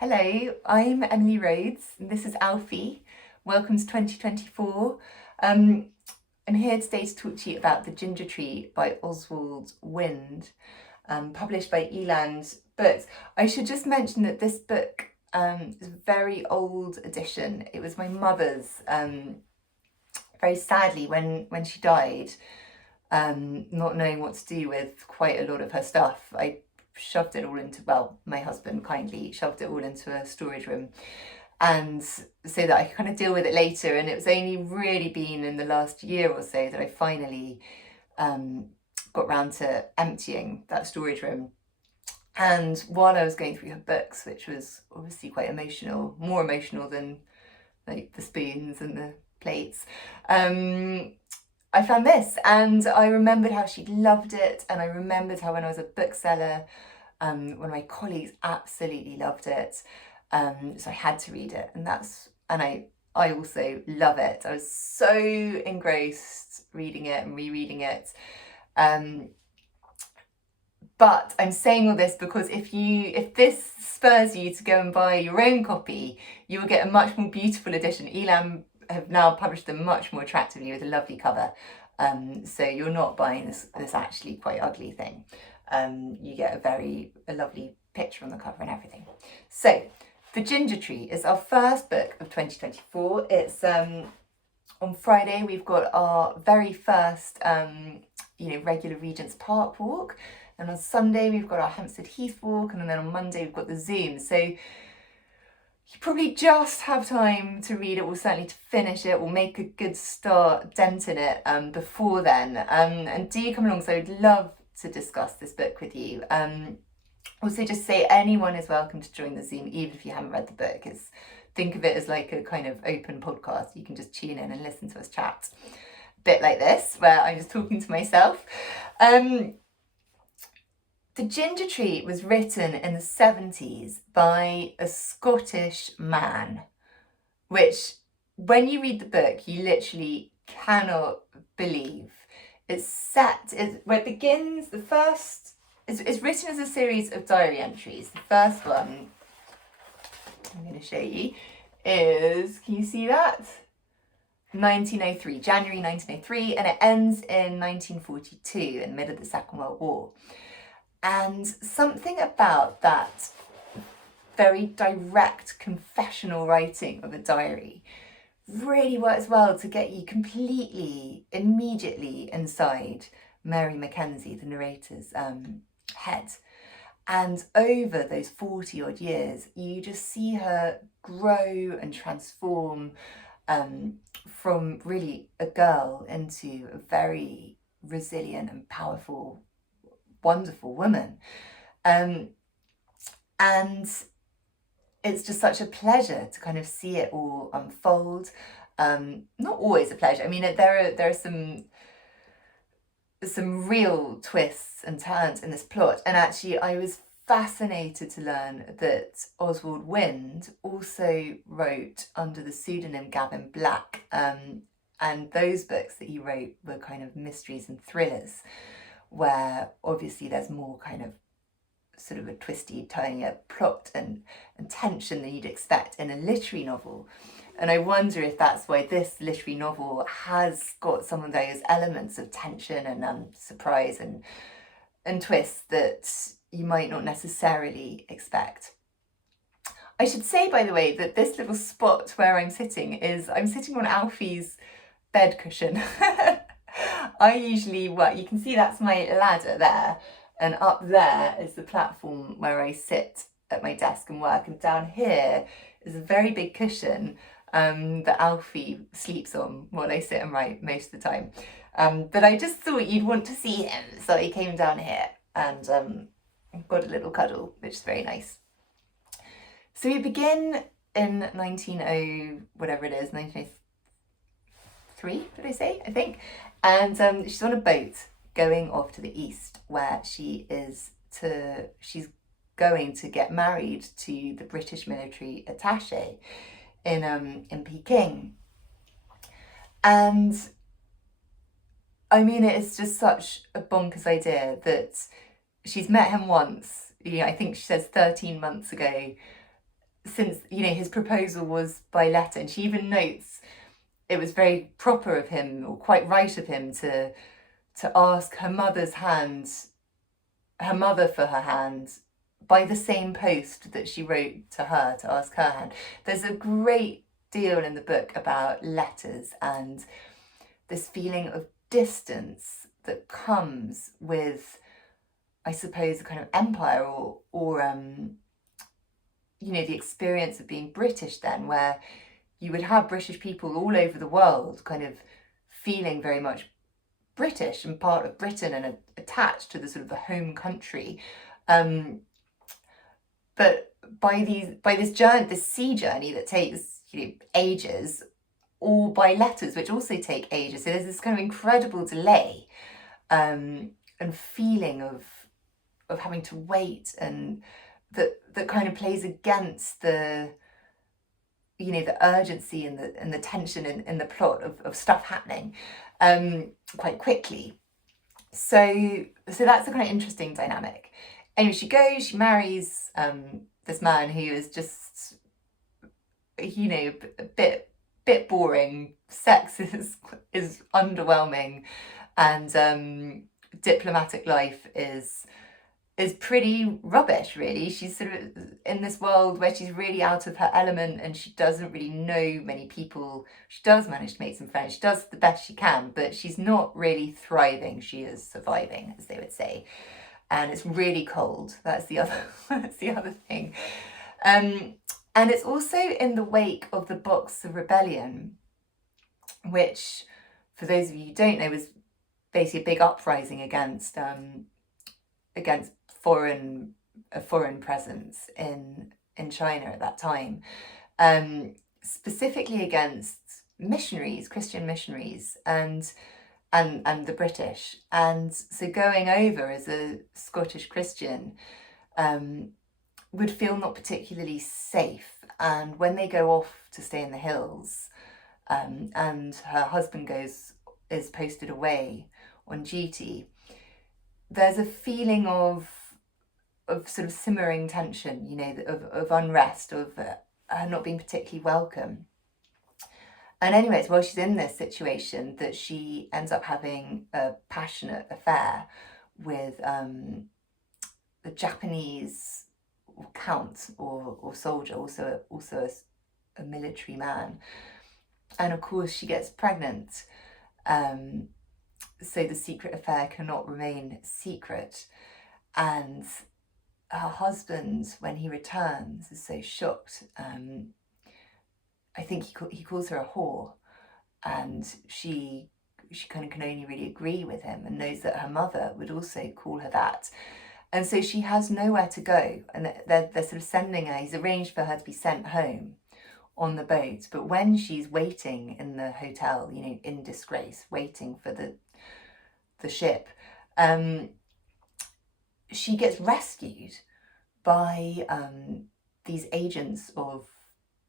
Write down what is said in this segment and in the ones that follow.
Hello, I'm Emily Rhodes and this is Alfie. Welcome to 2024. I'm here today to talk to you about The Ginger Tree by Oswald Wynd, published by Eland Books. I should just mention that this book is a very old edition. It was my mother's, very sadly, when she died, not knowing what to do with quite a lot of her stuff. I shoved it all into, well, my husband kindly shoved it all into a storage room, and so that I could kind of deal with it later. And it was only really been in the last year or so that I finally got round to emptying that storage room. And while I was going through her books, which was obviously quite emotional, more emotional than like the spoons and the plates, I found this, and I remembered how she loved it, and I remembered how when I was a bookseller, one of my colleagues absolutely loved it, so I had to read it, and I also love it. I was so engrossed reading it and rereading it. But I'm saying all this because if this spurs you to go and buy your own copy, you will get a much more beautiful edition. Elam have now published them much more attractively with a lovely cover. So you're not buying this actually quite ugly thing. You get a lovely picture on the cover and everything. So The Ginger Tree is our first book of 2024. It's on Friday we've got our very first regular Regent's Park walk, and on Sunday we've got our Hampstead Heath walk, and then on Monday we've got the Zoom. So you probably just have time to read it, or certainly to finish it, or make a good dent in it before then. And do come along, so I'd love to discuss this book with you. Also just say anyone is welcome to join the Zoom, even if you haven't read the book. Think of it as like a kind of open podcast. You can just tune in and listen to us chat. A bit like this, where I'm just talking to myself. The Ginger Tree was written in the 70s by a Scottish man, which when you read the book, you literally cannot believe. It's written as a series of diary entries. The first one I'm going to show you is, can you see that? 1903, January 1903, and it ends in 1942, in the middle of the Second World War. And something about that very direct confessional writing of a diary really works well to get you completely, immediately inside Mary Mackenzie, the narrator's head. And over those 40 odd years, you just see her grow and transform from really a girl into a very resilient and powerful, wonderful woman. And it's just such a pleasure to kind of see it all unfold. Not always a pleasure. I mean, there are some real twists and turns in this plot, and actually I was fascinated to learn that Oswald Wynd also wrote under the pseudonym Gavin Black, and those books that he wrote were kind of mysteries and thrillers, where obviously there's more kind of sort of a twisty, tying up plot and tension than you'd expect in a literary novel. And I wonder if that's why this literary novel has got some of those elements of tension and surprise and twists that you might not necessarily expect. I should say, by the way, that this little spot where I'm sitting on Alfie's bed cushion. You can see that's my ladder there, and up there is the platform where I sit at my desk and work, and down here is a very big cushion that Alfie sleeps on while I sit and write most of the time. But I just thought you'd want to see him, so he came down here and got a little cuddle, which is very nice. So we begin in 1903, did I say? I think. And she's on a boat going off to the east, where she's going to get married to the British military attache in Peking. And I mean, it is just such a bonkers idea that she's met him once, I think she says 13 months ago, since, you know, his proposal was by letter. And she even notes it was very proper of him, or quite right of him, to ask her mother's hand, her mother for her hand, by the same post that she wrote to her to ask her hand. There's a great deal in the book about letters and this feeling of distance that comes with, I suppose, a kind of empire, or you know, the experience of being British then, where you would have British people all over the world kind of feeling very much British and part of Britain and attached to the sort of the home country. But by this journey, this sea journey that takes, you know, ages, or by letters, which also take ages. So there's this kind of incredible delay and feeling of having to wait, and that kind of plays against the, you know, the urgency and the tension in the plot of stuff happening quite quickly. So that's a kind of interesting dynamic. Anyway, she goes, she marries this man who is just, you know, a bit boring. Sex is underwhelming, and diplomatic life is pretty rubbish, really. She's sort of in this world where she's really out of her element, and she doesn't really know many people. She does manage to make some friends. She does the best she can, but she's not really thriving. She is surviving, as they would say. And it's really cold. That's the other thing. And it's also in the wake of the Boxer Rebellion, which, for those of you who don't know, was basically a big uprising against foreign presence in China at that time, specifically against missionaries, Christian missionaries, and the British. And so going over as a Scottish Christian would feel not particularly safe. And when they go off to stay in the hills, and her husband is posted away on duty, there's a feeling of sort of simmering tension, you know, of unrest, of her not being particularly welcome. And anyways, while she's in this situation, that she ends up having a passionate affair with the Japanese count or soldier, also a military man. And of course she gets pregnant. So the secret affair cannot remain secret. And her husband, when he returns, is so shocked. I think he calls her a whore, and she kind of can only really agree with him, and knows that her mother would also call her that. And so she has nowhere to go, and they're sort of sending her. He's arranged for her to be sent home on the boat, but when she's waiting in the hotel, you know, in disgrace, waiting for the ship, she gets rescued by these agents of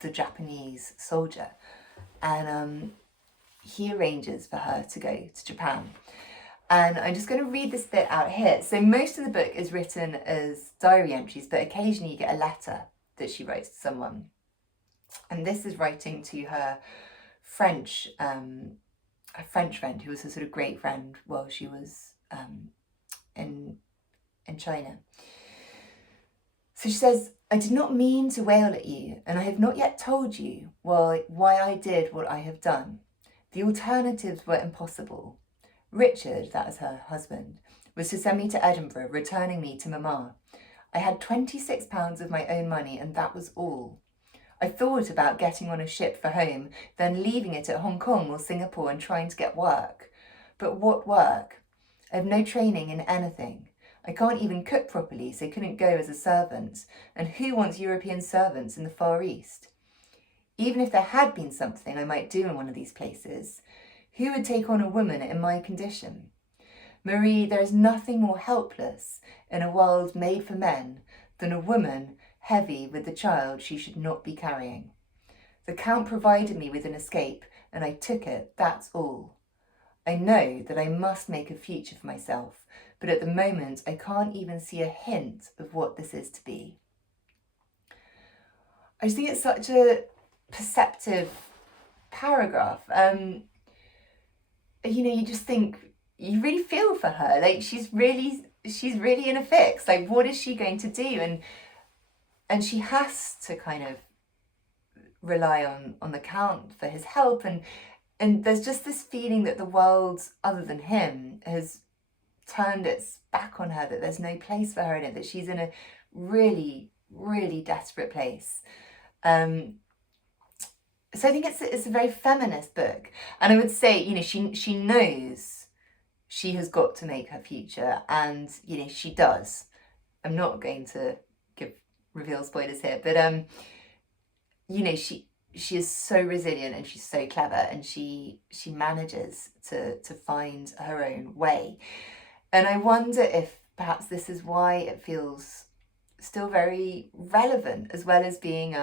the Japanese soldier, and he arranges for her to go to Japan. And I'm just going to read this bit out here. So most of the book is written as diary entries, but occasionally you get a letter that she writes to someone. And this is writing to her French friend, who was a sort of great friend while she was in China. So she says, "I did not mean to wail at you, and I have not yet told you why I did what I have done. The alternatives were impossible. Richard," that is her husband, "was to send me to Edinburgh, returning me to Mamma. I had £26 of my own money, and that was all. I thought about getting on a ship for home, then leaving it at Hong Kong or Singapore and trying to get work. But what work? I have no training in anything. I can't even cook properly, so couldn't go as a servant. And who wants European servants in the Far East? Even if there had been something I might do in one of these places, who would take on a woman in my condition? Marie, there is nothing more helpless in a world made for men than a woman heavy with the child she should not be carrying. The Count provided me with an escape, and I took it, that's all. I know that I must make a future for myself, but at the moment I can't even see a hint of what this is to be." I just think it's such a perceptive paragraph. You just think, you really feel for her. Like she's really in a fix. Like, what is she going to do? And she has to kind of rely on the Count for his help, and there's just this feeling that the world other than him has turned its back on her, that there's no place for her in it, that she's in a really, really desperate place. So I think it's a very feminist book, and I would say, she knows she has got to make her future, and she does. I'm not going to reveal spoilers here, but she is so resilient, and she's so clever, and she manages to find her own way. And I wonder if perhaps this is why it feels still very relevant, as well as being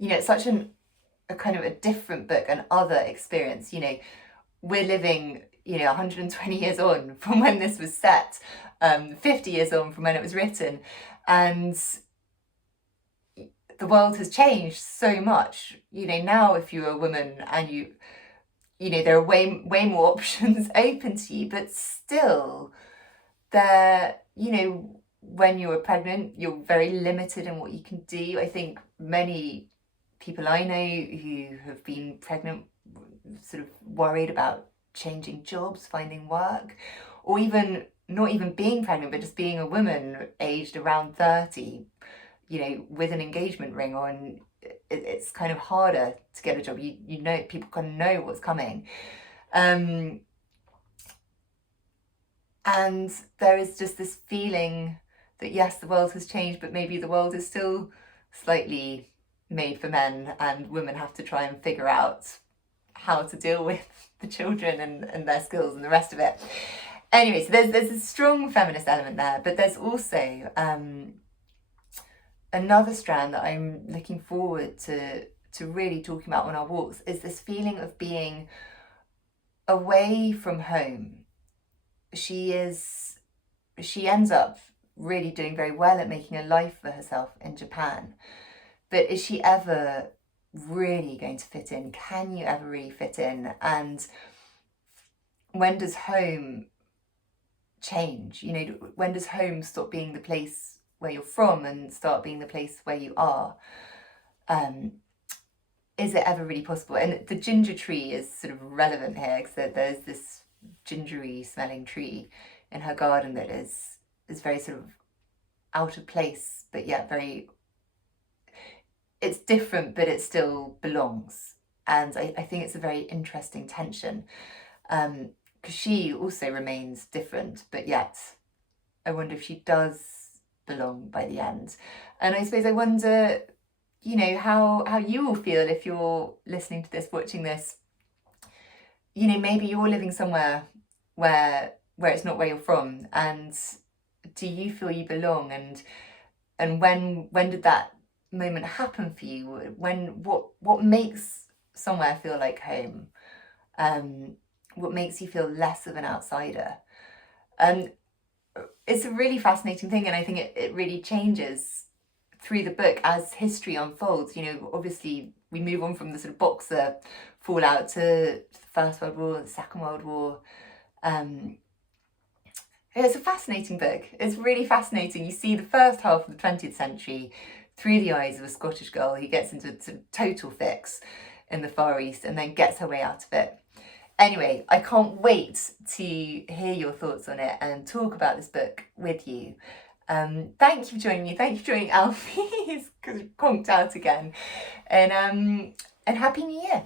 it's such a kind of a different book, an other experience. We're living 120 years on from when this was set, 50 years on from when it was written, and the world has changed so much. Now if you're a woman and there are way more options open to you, but still when you're pregnant, you're very limited in what you can do. I think many people I know who have been pregnant sort of worried about changing jobs, finding work, or even not even being pregnant, but just being a woman aged around 30, with an engagement ring on. It's kind of harder to get a job. People kind of know what's coming. And there is just this feeling that, yes, the world has changed, but maybe the world is still slightly made for men, and women have to try and figure out how to deal with the children and their skills and the rest of it. Anyway, so there's a strong feminist element there, but there's also another strand that I'm looking forward to really talking about on our walks, is this feeling of being away from home. She ends up really doing very well at making a life for herself in Japan. But is she ever really going to fit in? Can you ever really fit in? And when does home change? When does home stop being the place where you're from and start being the place where you are? Is it ever really possible? And the ginger tree is sort of relevant here, because there's this gingery smelling tree in her garden that is very sort of out of place, but yet it's different, but it still belongs. And I think it's a very interesting tension, because she also remains different, but yet I wonder if she does belong by the end. And I suppose I wonder, how you will feel if you're listening to this, watching this. Maybe you're living somewhere where it's not where you're from, and do you feel you belong? And when did that moment happen for you? What makes somewhere feel like home? What makes you feel less of an outsider? It's a really fascinating thing, and I think it really changes through the book as history unfolds. Obviously we move on from the sort of Boxer fallout to the First World War, the Second World War. It's a fascinating book. It's really fascinating. You see the first half of the 20th century through the eyes of a Scottish girl who gets into a total fix in the Far East and then gets her way out of it. Anyway, I can't wait to hear your thoughts on it and talk about this book with you. Thank you for joining me. Thank you for joining Alfie. He's conked out again. And Happy New Year.